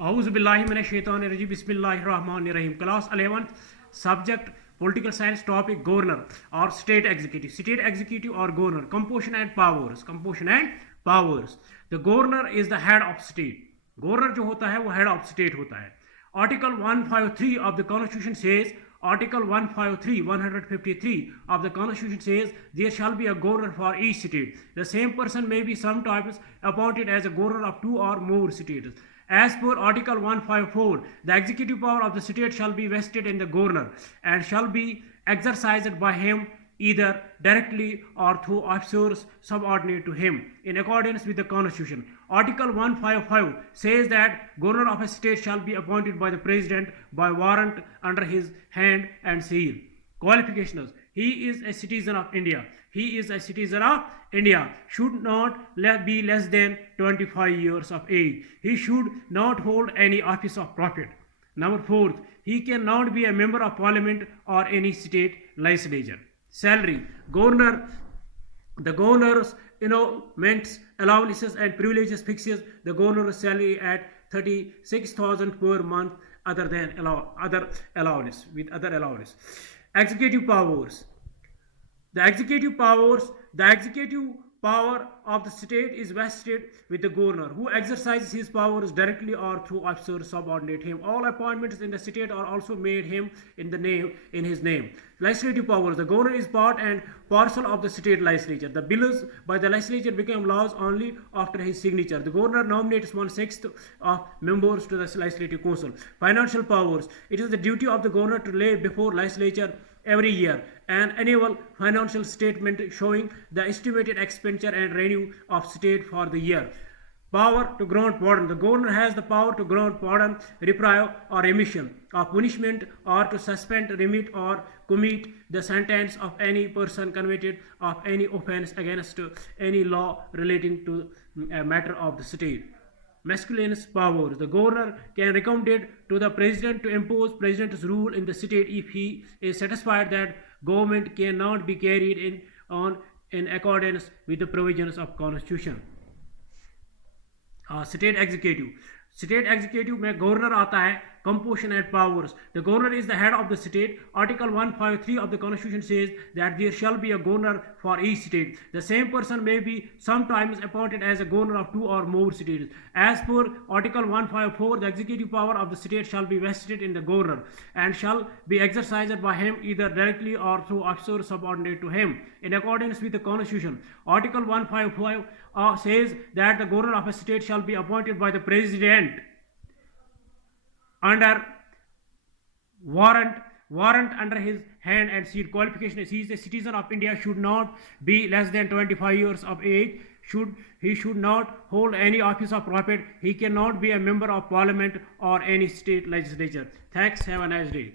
Auzubillahiminashaitanirrajim. Bismillahirrahmanirrahim. Class 11th. Subject Political Science. Topic Governor or State Executive. State Executive or Governor. Composition and Powers. Composition and Powers. The Governor is the head of state. Governor जो होता है वो head of state होता है. Article 153 of the Constitution says. Article 153 of the Constitution says there shall be a governor for each state. The same person may be sometimes appointed as a governor of two or more states. As per Article 154, the executive power of the state shall be vested in the governor and shall be exercised by him either directly or through officers subordinate to him in accordance with the Constitution. Article 155 says that governor of a state shall be appointed by the president by warrant under his hand and seal. Qualifications: he is a citizen of India. He is a citizen of India. Should not be less than 25 years of age. He should not hold any office of profit. Number 4, he cannot be a member of parliament or any state legislature. Salary: the governor's emoluments, allowances and privileges fixes the governor's salary at 36,000 per month other allowance. Executive powers. The executive power of the state is vested with the governor, who exercises his powers directly or through officers subordinate him. All appointments in the state are also made him in his name. Legislative powers: the governor is part and parcel of the state legislature. The bills by the legislature become laws only after his signature. The governor nominates 1/6 of members to the legislative council. Financial powers: it is the duty of the governor to lay before legislature every year an annual financial statement showing the estimated expenditure and revenue of state for the year. Power to grant pardon: the governor has the power to grant pardon, reprieve or remission of punishment, or to suspend, remit or commute the sentence of any person convicted of any offence against any law relating to a matter of the state. Miscellaneous powers: the governor can recommend to the president to impose president's rule in the state if he is satisfied that government cannot be carried in accordance with the provisions of Constitution. State executive में governor आता है. Composition and powers: the governor is the head of the state. Article 153 of the Constitution says that there shall be a governor for each state. The same person may be sometimes appointed as a governor of two or more states. As per Article 154, the executive power of the state shall be vested in the governor and shall be exercised by him either directly or through officers subordinate to him in accordance with the Constitution. Article 155 says that the governor of a state shall be appointed by the president under warrant under his hand and seal. Qualification is he is a citizen of India, should not be less than 25 years of age, he should not hold any office of profit, he cannot be a member of parliament or any state legislature. Thanks, have a nice day.